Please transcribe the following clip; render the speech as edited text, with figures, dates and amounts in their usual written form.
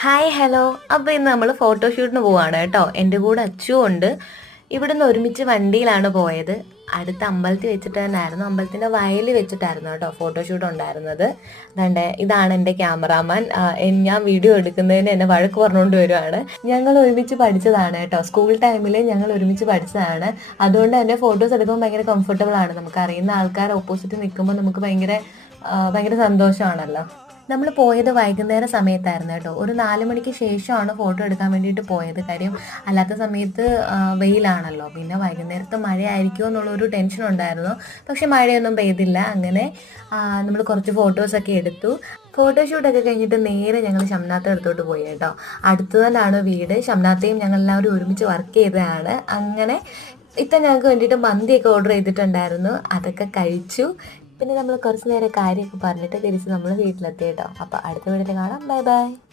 Hi hello. അപ്പോൾ ഇന്ന് നമ്മൾ ഫോട്ടോഷൂട്ടിന് പോവാണ് കേട്ടോ. എൻ്റെ കൂടെ അച്ചുവും ഉണ്ട്. ഇവിടുന്ന് ഒരുമിച്ച് വണ്ടിയിലാണ് പോയത്. അടുത്ത അമ്പലത്തിൽ വെച്ചിട്ട് തന്നെയായിരുന്നു, അമ്പലത്തിൻ്റെ വയലിൽ വെച്ചിട്ടായിരുന്നു കേട്ടോ ഫോട്ടോഷൂട്ട് ഉണ്ടായിരുന്നത്. അതുകൊണ്ട് ഇതാണ് എൻ്റെ ക്യാമറാമാൻ. ഞാൻ വീഡിയോ എടുക്കുന്നതിന് എന്നെ വഴക്ക് പറഞ്ഞുകൊണ്ട് വരുവാണ്. ഞങ്ങൾ ഒരുമിച്ച് പഠിച്ചതാണ് കേട്ടോ, സ്കൂൾ ടൈമിൽ ഞങ്ങൾ ഒരുമിച്ച് പഠിച്ചതാണ്. അതുകൊണ്ട് തന്നെ ഫോട്ടോസ് എടുക്കുമ്പോൾ ഭയങ്കര കംഫർട്ടബിൾ ആണ്. നമുക്ക് അറിയുന്ന ആൾക്കാർ ഓപ്പോസിറ്റ് നിൽക്കുമ്പോൾ നമുക്ക് ഭയങ്കര സന്തോഷമാണല്ലോ. നമ്മൾ പോയത് വൈകുന്നേരം സമയത്തായിരുന്നു കേട്ടോ. ഒരു 4 മണിക്ക് ശേഷമാണ് ഫോട്ടോ എടുക്കാൻ വേണ്ടിയിട്ട് പോയത്. കാര്യം അല്ലാത്ത സമയത്ത് വെയിലാണല്ലോ. പിന്നെ വൈകുന്നേരത്ത് മഴയായിരിക്കുമോ എന്നുള്ളൊരു ടെൻഷൻ ഉണ്ടായിരുന്നു. പക്ഷെ മഴയൊന്നും പെയ്തില്ല. അങ്ങനെ നമ്മൾ കുറച്ച് ഫോട്ടോസൊക്കെ എടുത്തു. ഫോട്ടോഷൂട്ടൊക്കെ കഴിഞ്ഞിട്ട് നേരെ ഞങ്ങൾ ഷംനാഥ അടുത്തോട്ട് പോയി കേട്ടോ. അടുത്ത് തന്നെയാണ് വീട്. ഷംനാഥയും ഞങ്ങളെല്ലാവരും ഒരുമിച്ച് വർക്ക് ചെയ്തതാണ്. അങ്ങനെ ഞങ്ങൾക്ക് വേണ്ടിയിട്ട് മന്തിയൊക്കെ ഓർഡർ ചെയ്തിട്ടുണ്ടായിരുന്നു. അതൊക്കെ കഴിച്ചു. പിന്നെ നമ്മൾ കുറച്ച് നേരം കാര്യമൊക്കെ പറഞ്ഞിട്ട് തിരിച്ച് നമ്മൾ വീട്ടിലെത്തി കേട്ടോ. അപ്പോൾ അടുത്ത വീട്ടിൽ കാണാം. Bye bye.